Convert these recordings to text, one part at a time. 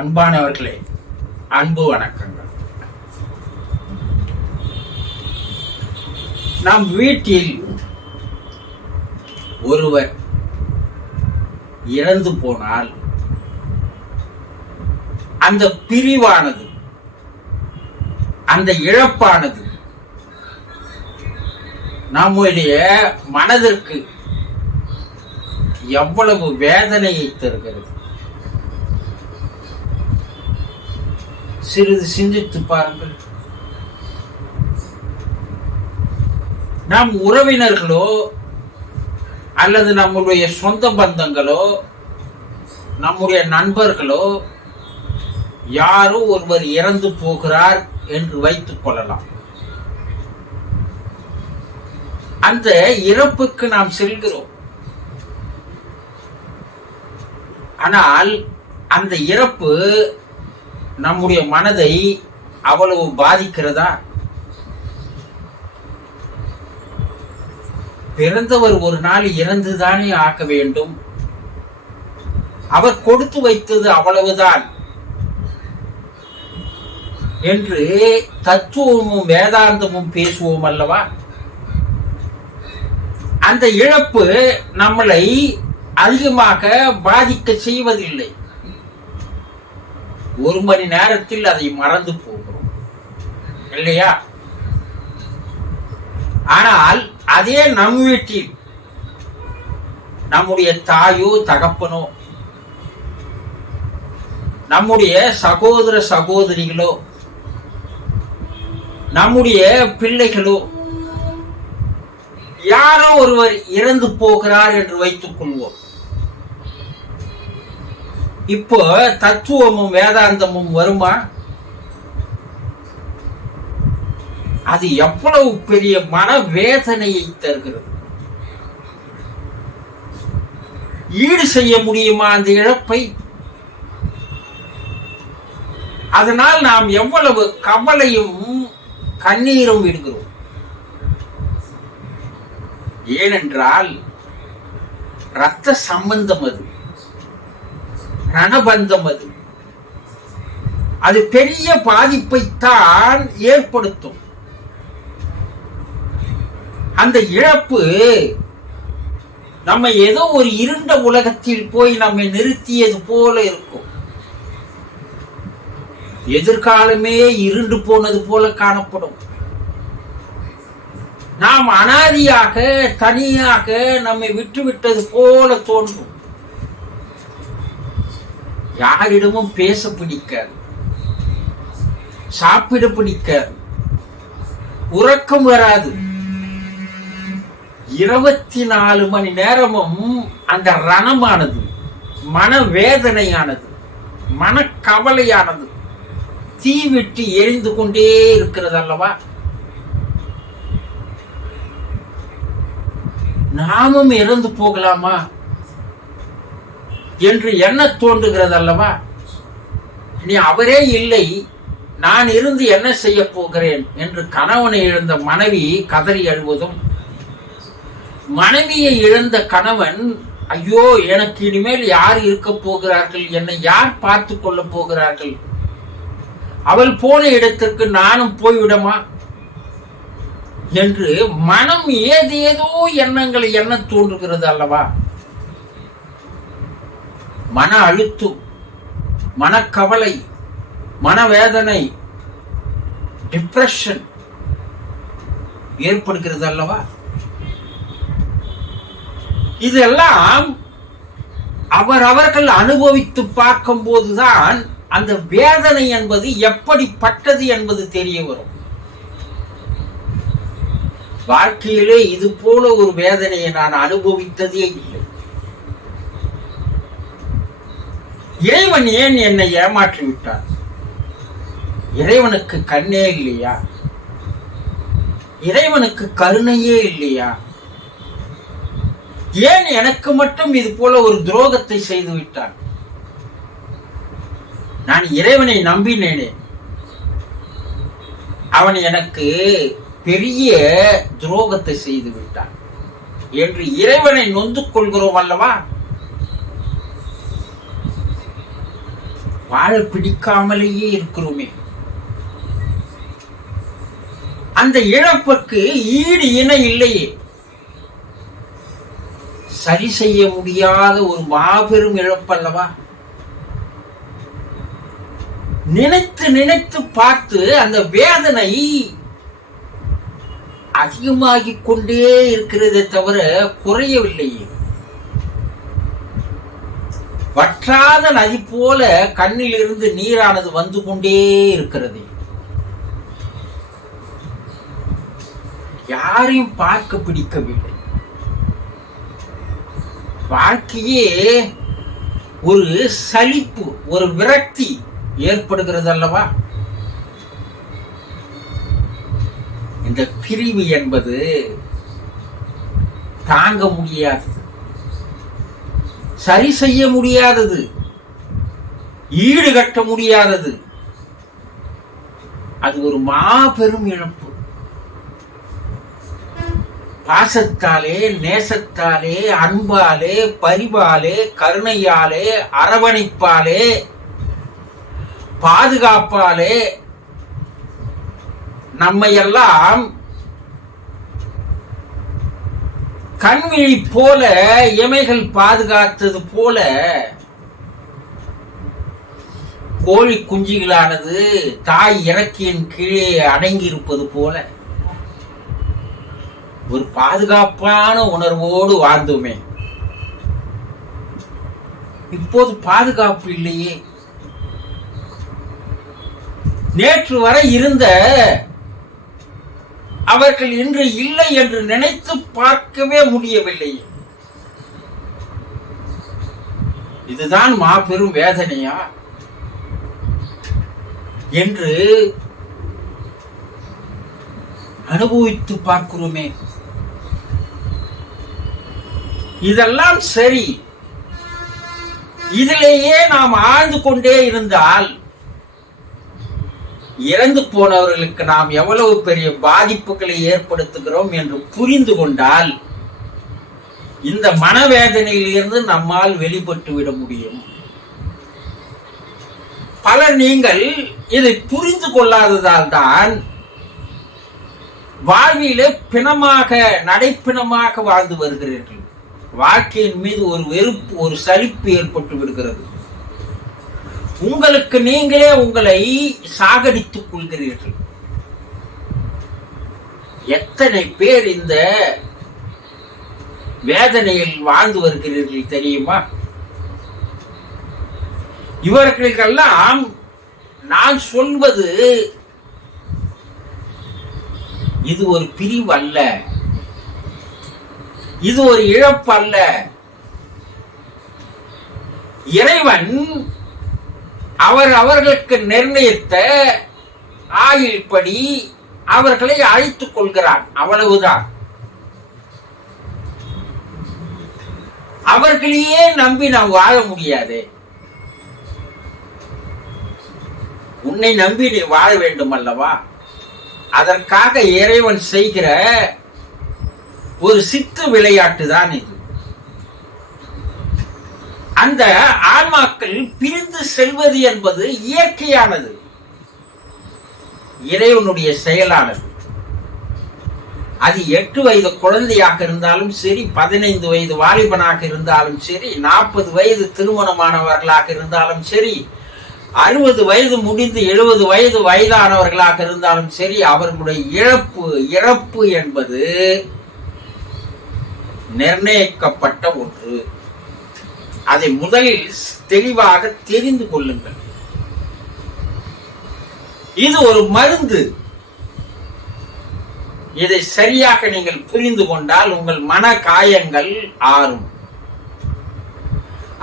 அன்பானவர்களே அன்பு வணக்கங்கள். நம் வீட்டில் ஒருவர் இறந்து போனால் அந்த பிரிவானது அந்த இழப்பானது நம்முடைய மனதிற்கு எவ்வளவு வேதனையை தருகிறது? சிறிது சிந்தித்து பாருங்கள். நம் உறவினர்களோ அல்லது நம்முடைய சொந்த பந்தங்களோ நம்முடைய நண்பர்களோ யாரோ ஒருவர் இறந்து போகிறார் என்று வைத்துக் கொள்ளலாம். அந்த இறப்புக்கு நாம் செல்கிறோம். ஆனால் அந்த இறப்பு நம்முடைய மனதை அவ்வளவு பாதிக்கிறதா? பிறந்தவர் ஒரு நாள் இறந்துதானே ஆக்க வேண்டும்? அவர் கொடுத்து வைத்தது அவ்வளவுதான் என்று தத்துவமும் வேதாந்தமும் பேசுவோம் அல்லவா? அந்த இழப்பு நம்மளை அதிகமாக பாதிக்க செய்வதில்லை. ஒரு மணி நேரத்தில் அதை மறந்து போகிறோம். இல்லையா? ஆனால் அதே நம் வீட்டில் நம்முடைய தாயோ தகப்பனோ நம்முடைய சகோதர சகோதரிகளோ நம்முடைய பிள்ளைகளோ யாரோ ஒருவர் இறந்து போகிறார் என்று வைத்துக் கொள்வோம். இப்போ தத்துவமும் வேதாந்தமும் வருமா? அது எவ்வளவு பெரிய மனவேதனையை தருகிறது? ஈடு செய்ய முடியுமா அந்த இழப்பை? அதனால் நாம் எவ்வளவு கவலையும் கண்ணீரும் விடுகிறோம். ஏனென்றால் ரத்த சம்பந்தம் அது. ரணபந்தம் அது. அது பெரிய பாதிப்பைத்தான் ஏற்படுத்தும். அந்த இழப்பு நம்ம ஏதோ ஒரு இருண்ட உலகத்தில் போய் நம்மை நிறுத்தியது போல இருக்கும். எதிர்காலமே இருண்டு போனது போல காணப்படும். நாம் அனாதியாக தனியாக நம்மை விட்டுவிட்டது போல தோன்றும். யாரிடமும் பேச பிடிக்காது. சாப்பிட பிடிக்காது. உறக்கம் வராது. இருபத்தி நாலு மணி நேரமும் அந்த ரணமானது மனவேதனையானது மனக்கவலையானது தீ விட்டு எரிந்து கொண்டே இருக்கிறது அல்லவா? நாமும் இறந்து போகலாமா? என்று என்ன தோன்றுகிறது அல்லவா நீ அவரே இல்லை நான் இருந்து என்ன செய்ய போகிறேன் என்று கணவனை இழந்த மனைவி கதறி அழுவதும் மனைவியை இழந்த கணவன் ஐயோ எனக்கு இனிமேல் யார் இருக்க போகிறார்கள்? என்னை யார் பார்த்து கொள்ள போகிறார்கள்? அவள் போன இடத்திற்கு நானும் போய்விடமா என்று மனம் ஏதேதோ எண்ணங்களை எண்ண தோன்றுகிறது அல்லவா? மன அழுத்தம் மனக்கவலை மனவேதனை டிப்ரெஷன் ஏற்படுகிறது அல்லவா? இதெல்லாம் அவர் அவர்கள் அனுபவித்து பார்க்கும் போதுதான் அந்த வேதனை என்பது எப்படிப்பட்டது என்பது தெரிய வரும். வாழ்க்கையிலே இது போல ஒரு வேதனையை நான் அனுபவித்ததே இல்லை. இறைவன் ஏன் என்னை ஏமாற்றி விட்டார் இறைவனுக்கு கண்ணே இல்லையா? இறைவனுக்கு கருணையே இல்லையா? ஏன் எனக்கு மட்டும் இது போல ஒரு துரோகத்தை செய்து விட்டான் நான் இறைவனை நம்பினேனே. அவன் எனக்கு பெரிய துரோகத்தை செய்து விட்டான் என்று இறைவனை நொந்து கொள்கிறோம் அல்லவா? வாழ பிடிக்காமலேயே இருக்கிறோமே. அந்த இழப்புக்கு ஈடு இணை இல்லையே. சரி செய்ய முடியாத ஒரு மாபெரும் இழப்பல்லவா? நினைத்து நினைத்து பார்த்து அந்த வேதனை அதிகமாகிக் கொண்டே இருக்கிறதே தவிர குறையவில்லையே. வற்றாத நதி போல கண்ணில் இருந்து நீரானது வந்து கொண்டே இருக்கிறது. யாரையும் பார்க்க பிடிக்கவில்லை. வாழ்க்கையே ஒரு சலிப்பு ஒரு விரக்தி ஏற்படுகிறது அல்லவா இந்த பிரிவு என்பது தாங்க முடியாதது. சரி செய்ய முடியாதது. ஈடுகட்ட முடியாதது. அது ஒரு மாபெரும் இழப்பு. பாசத்தாலே நேசத்தாலே அன்பாலே பரிவாலே கருணையாலே அரவணைப்பாலே பாதுகாப்பாலே நம்மையெல்லாம் கண்விழி போல இமைகள் பாதுகாத்தது போல கோழி குஞ்சுகளானது தாய் இறக்கியின் கீழே அடங்கி இருப்பது போல ஒரு பாதுகாப்பான உணர்வோடு வாழ்ந்தோமே. இப்போது பாதுகாப்பு இல்லையே. நேற்று வரை இருந்த அவர்கள் இன்று இல்லை என்று நினைத்து பார்க்கவே முடியவில்லை. இதுதான் மாபெரும் வேதனையா? என்று அனுபவித்து பார்க்கிறோமே. இதெல்லாம் சரி. இதிலேயே நாம் ஆழ்ந்து கொண்டே இருந்தால் இறந்து போனவர்களுக்கு நாம் எவ்வளவு பெரிய பாதிப்புகளை ஏற்படுத்துகிறோம் என்று புரிந்து கொண்டால் இந்த மனவேதனையிலிருந்து நம்மால் வெளிப்பட்டு விட முடியும். பலர் நீங்கள் இதை புரிந்து கொள்ளாததால் தான் வாழ்விலே பிணமாக நடைப்பிணமாக வாழ்ந்து வருகிறீர்கள். வாழ்க்கையின் மீது ஒரு வெறுப்பு ஒரு சலிப்பு ஏற்பட்டு விடுகிறது. உங்களுக்கு நீங்களே உங்களை சாகடித்துக் கொள்கிறீர்கள். எத்தனை பேர் இந்த வேதனையில் வாழ்ந்து வருகிறீர்கள் தெரியுமா? இவர்களுக்கெல்லாம் நான் சொல்வது இது ஒரு பிரிவு அல்ல இது ஒரு இழப்பு அல்ல இறைவன் அவர் அவர்களுக்கு நிர்ணயித்த ஆயுள் படி அவர்களை அழைத்துக் கொள்கிறான். அவ்வளவுதான். அவர்களையே நம்பி நாம் வாழ முடியாது. உன்னை நம்பி நீ வாழ வேண்டும் அல்லவா அதற்காக இறைவன் செய்கிற ஒரு சித்து விளையாட்டு தான் இது. அந்த ஆன்மாக்கள் பிரிந்து செல்வது என்பது இயற்கையானது. இறைவனுடைய செயலானது. அது எட்டு வயது குழந்தையாக இருந்தாலும் சரி பதினைந்து வயது வாலிபனாக இருந்தாலும் சரி நாற்பது வயது திருமணமானவர்களாக இருந்தாலும் சரி அறுபது வயது முடிந்து எழுபது வயது வயதானவர்களாக இருந்தாலும் சரி அவர்களுடைய இழப்பு இறப்பு என்பது நிர்ணயிக்கப்பட்ட ஒன்று. அதை முதலில் தெளிவாக தெரிந்து கொள்ளுங்கள். இது ஒரு மருந்து. இதை சரியாக நீங்கள் புரிந்து கொண்டால் உங்கள் மன காயங்கள் ஆறும்.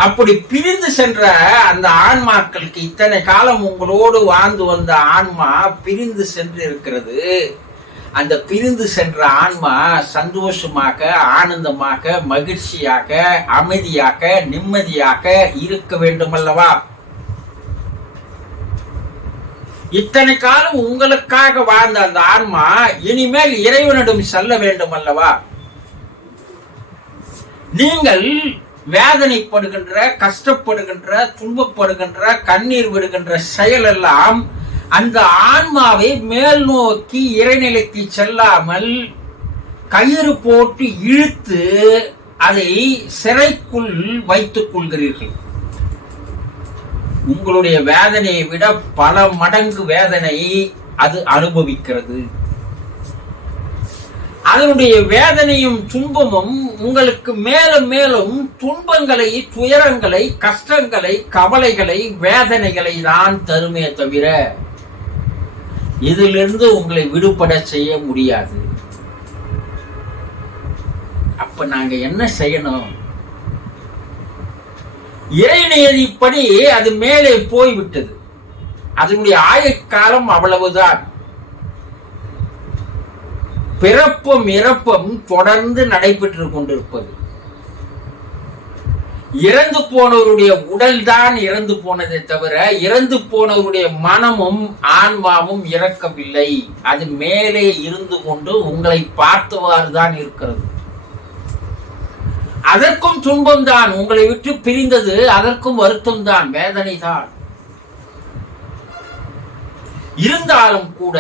அப்படி பிரிந்து சென்ற அந்த ஆன்மாக்களுக்கு இத்தனை காலம் உங்களோடு வாழ்ந்து வந்த ஆன்மா பிரிந்து சென்று இருக்கிறது அந்த பிரிந்து சென்ற ஆன்மா சந்தோஷமாக ஆனந்தமாக மகிழ்ச்சியாக அமைதியாக நிம்மதியாக இருக்க வேண்டும் அல்லவா இத்தனை காலம் உங்களுக்காக வாழ்ந்த அந்த ஆன்மா இனிமேல் இறைவனிடம் செல்ல வேண்டும் அல்லவா நீங்கள் வேதனைப்படுகின்ற கஷ்டப்படுகின்ற துன்பப்படுகின்ற கண்ணீர் விடுகின்ற செயல் எல்லாம் அந்த ஆன்மாவை மேல் நோக்கி இறைநிலைக்கு செல்லாமல் கயிறு போட்டு இழுத்து அதை சிறைக்குள் வைத்துக் கொள்கிறீர்கள். உங்களுடைய வேதனையை விட பல மடங்கு வேதனை அது அனுபவிக்கிறது. அதனுடைய வேதனையும் துன்பமும் உங்களுக்கு மேலும் மேலும் துன்பங்களை துயரங்களை கஷ்டங்களை கவலைகளை வேதனைகளை தான் தருமே தவிர இதிலிருந்து உங்களை விடுபட செய்ய முடியாது. அப்ப நாங்க என்ன செய்யணும்? இறைநியதிப்படி அது மேலே போய்விட்டது. அதனுடைய ஆயுட்காலம் அவ்வளவுதான். பிறப்பும் இறப்பும் தொடர்ந்து நடைபெற்று கொண்டிருப்பது. இறந்து போனவருடைய உடல் தான் இறந்து போனதை தவிர இறந்து போனவருடைய மனமும் ஆன்மாவும் இறக்கவில்லை. அது மேலே இருந்து கொண்டு உங்களை பார்த்தவாறு தான் இருக்கிறது. அதற்கும் துன்பம் தான் உங்களை விட்டு பிரிந்தது அதற்கும் வருத்தம் தான் வேதனை தான் இருந்தாலும் கூட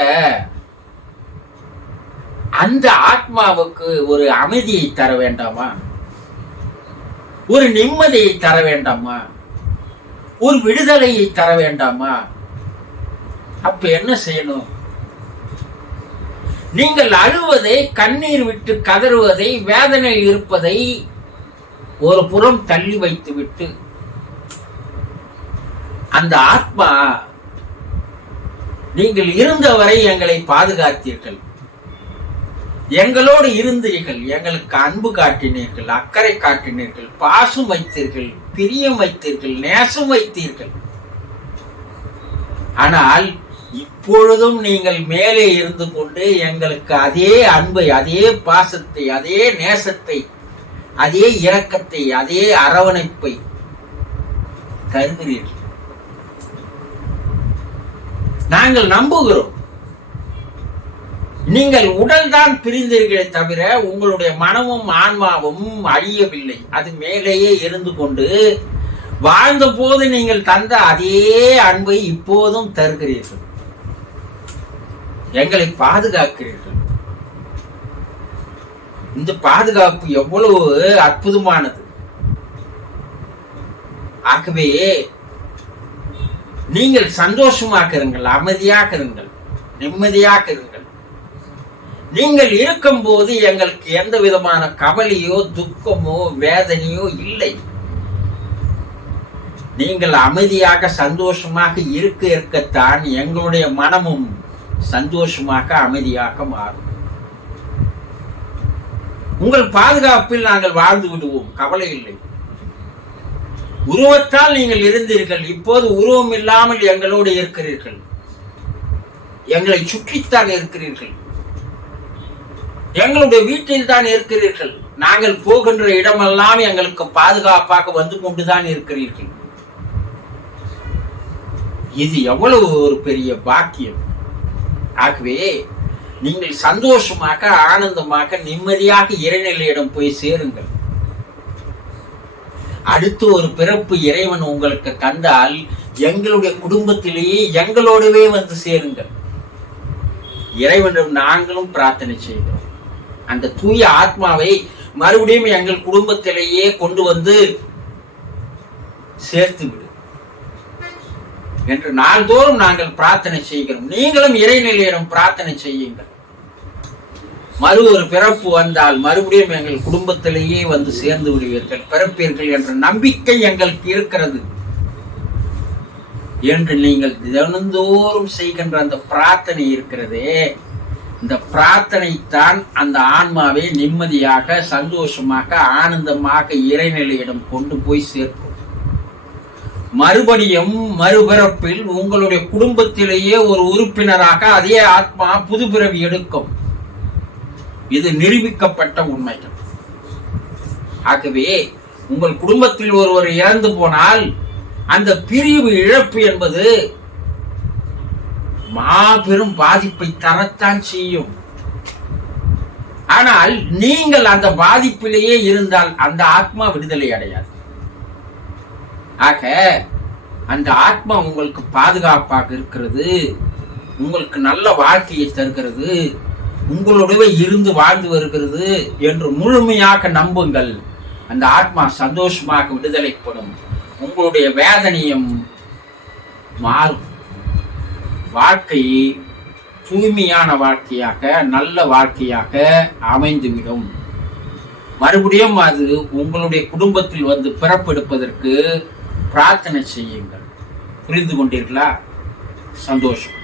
அந்த ஆத்மாவுக்கு ஒரு அமைதியை தர வேண்டாமா? ஒரு நிம்மதியை தர வேண்டாமா? ஒரு விடுதலையை தர வேண்டாமா? அப்ப என்ன செய்யணும்? நீங்கள் அழுவதை கண்ணீர் விட்டு கதறுவதை வேதனை இருப்பதை ஒரு புறம் தள்ளி வைத்து விட்டு அந்த ஆத்மா நீங்கள் இருந்தவரை எங்களை பாதுகாத்தீர்கள். எங்களோடு இருந்தீர்கள் எங்களுக்கு அன்பு காட்டினீர்கள் அக்கறை காட்டினீர்கள் பாசம் வைத்தீர்கள் பிரியம் வைத்தீர்கள் நேசம் வைத்தீர்கள். ஆனால் இப்பொழுதும் நீங்கள் மேலே இருந்து கொண்டு எங்களுக்கு அதே அன்பை அதே பாசத்தை அதே நேசத்தை அதே இரக்கத்தை அதே அரவணைப்பை தருகிறீர்கள். நாங்கள் நம்புகிறோம். நீங்கள் உடல் தான் பிரிந்தீர்களே தவிர உங்களுடைய மனமும் ஆன்மாவும் அழியவில்லை. அது மேலேயே இருந்து கொண்டு வாழ்ந்த போது நீங்கள் தந்த அதே அன்பை இப்போதும் தருகிறீர்கள். எங்களை பாதுகாக்கிறீர்கள். இந்த பாதுகாப்பு எவ்வளவு அற்புதமானது. ஆகவே நீங்கள் சந்தோஷமாக்குறீங்கள் அமைதியாக்குறீங்கள் அமைதியாக நீங்கள் இருக்கும்போது எங்களுக்கு எந்த விதமான கவலையோ துக்கமோ வேதனையோ இல்லை. நீங்கள் அமைதியாக சந்தோஷமாக இருக்க இருக்கத்தான் எங்களுடைய மனமும் சந்தோஷமாக அமைதியாக மாறும். உங்கள் பாதுகாப்பில் நாங்கள் வாழ்ந்து விடுவோம். கவலை இல்லை. உருவத்தால் நீங்கள் இருந்தீர்கள். இப்போது உருவம் இல்லாமல் எங்களோடு இருக்கிறீர்கள். எங்களை சுற்றித்தான் இருக்கிறீர்கள். எங்களுடைய வீட்டில் தான் இருக்கிறீர்கள். நாங்கள் போகின்ற இடமெல்லாம் எங்களுக்கு பாதுகாப்பாக வந்து கொண்டுதான் இருக்கிறீர்கள். இது எவ்வளவு ஒரு பெரிய பாக்கியம். ஆகவே நீங்கள் சந்தோஷமாக ஆனந்தமாக நிம்மதியாக இறைநிலையிடம் போய் சேருங்கள். அடுத்து ஒரு பிறப்பு இறைவன் உங்களுக்கு தந்தால் எங்களுடைய குடும்பத்திலேயே எங்களோடவே வந்து சேருங்கள். இறைவனிடம் நாங்களும் பிரார்த்தனை செய்கிறோம். அந்த தூய ஆத்மாவை மறுபடியும் எங்கள் குடும்பத்திலேயே கொண்டு வந்து சேர்த்து விடு. என்று நாள்தோறும் நாங்கள் பிரார்த்தனை செய்கிறோம். நீங்களும் இறைநிலையிடம் பிரார்த்தனை செய்யுங்கள். மறு ஒரு பிறப்பு வந்தால் மறுபடியும் எங்கள் குடும்பத்திலேயே வந்து சேர்ந்து விடுவீர்கள். பிறப்பீர்கள் என்ற நம்பிக்கை எங்களுக்கு இருக்கிறது. என்று நீங்கள் தினந்தோறும் செய்கின்ற அந்த பிரார்த்தனை இருக்கிறதே. இந்த பிரார்த்தனை தான் அந்த ஆன்மாவை நிம்மதியாக சந்தோஷமாக ஆனந்தமாக இறைநிலையிடம் கொண்டு போய் சேர்க்கும். மறுபடியும் மறுபிறப்பில் உங்களுடைய குடும்பத்திலேயே ஒரு உறுப்பினராக அதே ஆத்மா புது பிறவி எடுக்கும். இது நிரூபிக்கப்பட்ட உண்மைகள் ஆகவே உங்கள் குடும்பத்தில் ஒருவர் இறந்து போனால் அந்த பிரிவு இழப்பு என்பது மாபெரும் பாதிப்பை தரத்தான் செய்யும். ஆனால் நீங்கள் அந்த பாதிப்பிலேயே இருந்தால் அந்த ஆத்மா விடுதலை அடையாது. ஆக அந்த ஆத்மா உங்களுக்கு பாதுகாப்பாக இருக்கிறது உங்களுக்கு நல்ல வாழ்க்கையை தருகிறது உங்களுடைய இருந்து வாழ்ந்து வருகிறது என்று முழுமையாக நம்புங்கள். அந்த ஆத்மா சந்தோஷமாக விடுதலைப்படும். உங்களுடைய வேதனையும் மாறும். வாழ்க்கையை தூய்மையான வாழ்க்கையாக நல்ல வாழ்க்கையாக அமைந்துவிடும். மறுபடியும் அது உங்களுடைய குடும்பத்தில் வந்து பிறப்பெடுப்பதற்கு பிரார்த்தனை செய்யுங்கள். புரிந்து கொண்டீர்களா? சந்தோஷம்.